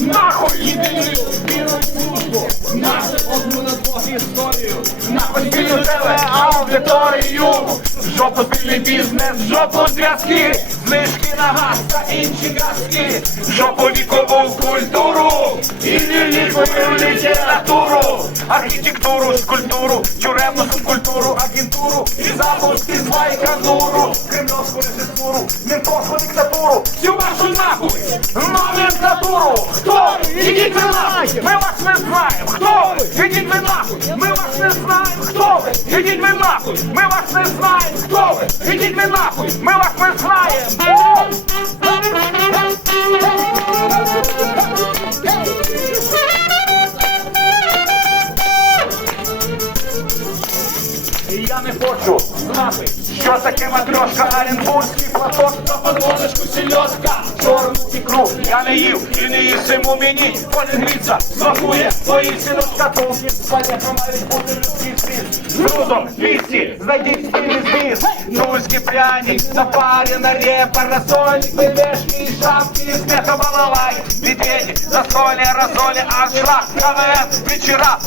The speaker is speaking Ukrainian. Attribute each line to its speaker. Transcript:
Speaker 1: Нахуй вірою в службу. Нашу одну на двох історію. Нахуй спільну теле аудиторію. Жопу спільний бізнес, жопу зв'язки. Знижки на газ та інші газки Жопу вікову культуру. І вільнікову літературу. Архітектуру, скульптуру, тюремну субкультуру, агентуру. І запуск із лайкадуру Кремльовську режисуру, ментовську диктатуру нахуй номенклатуру Хто ви? Ідіть ви нахуй! Ми вас не знаємо! Хто ви? Ідіть ви нахуй! Ми вас не знаємо! Хто ви? Ідіть ви нахуй! Ми вас не знаємо! Хто ви? Ідіть ви нахуй! Ми вас не знаємо! Я не хочу знати, що таке матрошка, оренбурзький платок. Та подводочку сільотка, чорну ікру. Я не їв і не їстиму мені, полігріться, смакує, поїсти шкатулки, спалека мають бути людський світ. Грузом 200, знайдіть спільний зміст, тульський пряник, запарена репа, рассольник, пельмешки, шапки, смеха балалайки, медведи, застолье, раздолье, аншлаг, КВН, вечера,